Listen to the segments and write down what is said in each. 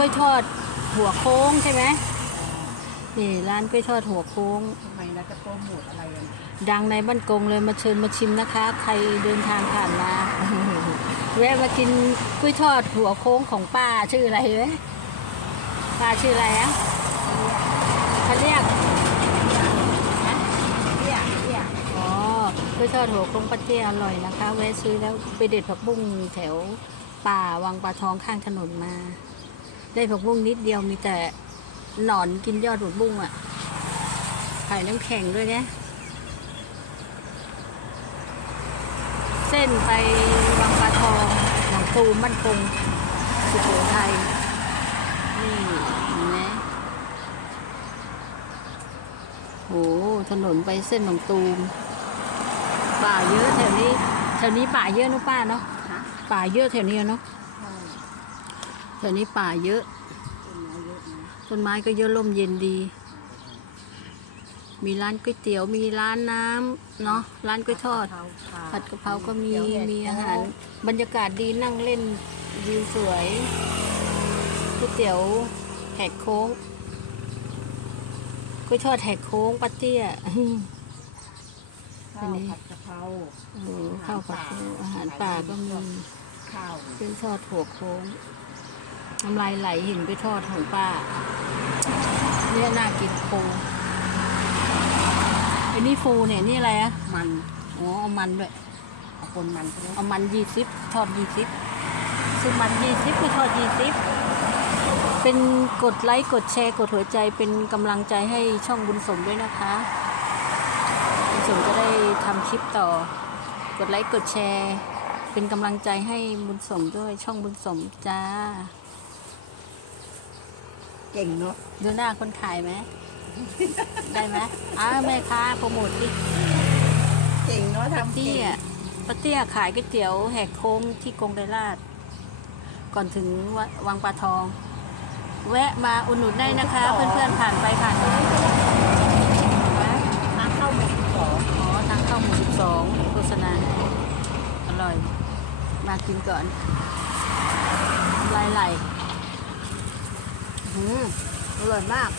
กล้วยทอดหัวโค้งใช่ไหมนี่ร้านกล้วยทอดหัวโค้ง ทำไมแล้วจะโปรโมทอะไรดังในบ้านกงเลยมาเชิญมาชิมนะคะ ใครเดินทางผ่านมา แวะมากินกล้วยทอดหัวโค้งของป้าชื่ออะไรเว้ยป้าชื่ออะไรอะเขาเรียกเที่ยเที่ยอ๋อกล้วยทอดหัวโค้งป้าเตี้ยอร่อยนะคะแวะซื้อแล้วไปเด็ดผักบุ้งแถวป่าวังปลาทองข้างถนนมา ได้ผักบุ้งนิดเดียวมีแต่หนอนกินยอดผักบุ้งอะขายน้ำแข็งด้วยเนี่ยเส้นไปวังปลาทองหนองตูมมั่นคงสุโขทัยนี่เห็นไหมโหถนนไปเส้นหนองตูม ป่าเยอะแถวนี้แถวนี้ป่าเยอะเนอะป้าเนาะฮะป่าเยอะแถวนี้เนาะใช่ แถวนี้ป่าเยอะต้นไม้เยอะนะต้นไม้ก็เยอะร่มเย็นดี มีร้านก๋วยเตี๋ยว มีร้านน้ำเนาะ ร้านกล้วยทอด ผัดกะเพราก็มี มีอาหาร บรรยากาศดีนั่งเล่นวิวสวยก๋วยเตี๋ยวแหกโค้งกล้วยทอดแหกโค้งป้าเตี้ยข้าวผัดกะเพราโอ้ข้าวผัดปูอาหารป่าก็มีข้าวกล้วยทอดหัวโค้ง น้ำลายไหลเห็นกล้วยทอดของป้าเนี่ยน่ากินฟูไอ้นี่ฟูเนี่ยนี่อะไรอะมันอ๋อเอามันด้วยเอาคนมันใช่ไหมเอามันยี่สิบทอดยี่สิบซื้อมันยี่สิบไปทอดยี่สิบเป็นกดไลค์กดแชร์กดหัวใจเป็นกำลังใจให้ช่องบุญสมด้วยนะคะบุญสมจะได้ทำคลิปต่อกดไลค์กดแชร์ เป็นกำลังใจให้บุญสมด้วยช่องบุญสมจ้า เก่งเนาะดูหน้าคนขายไหม ได้ไหมอ้าวแม่ค้าโปรโมทดิเก่งเนาะทำเก่เตี้งยป้าเตี้ยขายก๋วยเตี๋ยวแหกโค้งที่กรงไกรลาดก่อนถึงววังปลาทอง แวะมาอุดหนุนได้นะคะ เพื่อนๆผ่านไปผ่านมาน้ำข้าวหมกสองอ๋อทางเข้าหมู่สิบสองโฆษณาให้อร่อย มากินก่อนลายไหล อืมอร่อยมาก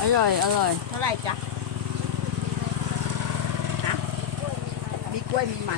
อร่อย อร่อย เท่าไหร่จ๊ะฮะมีกล้วยมีมัน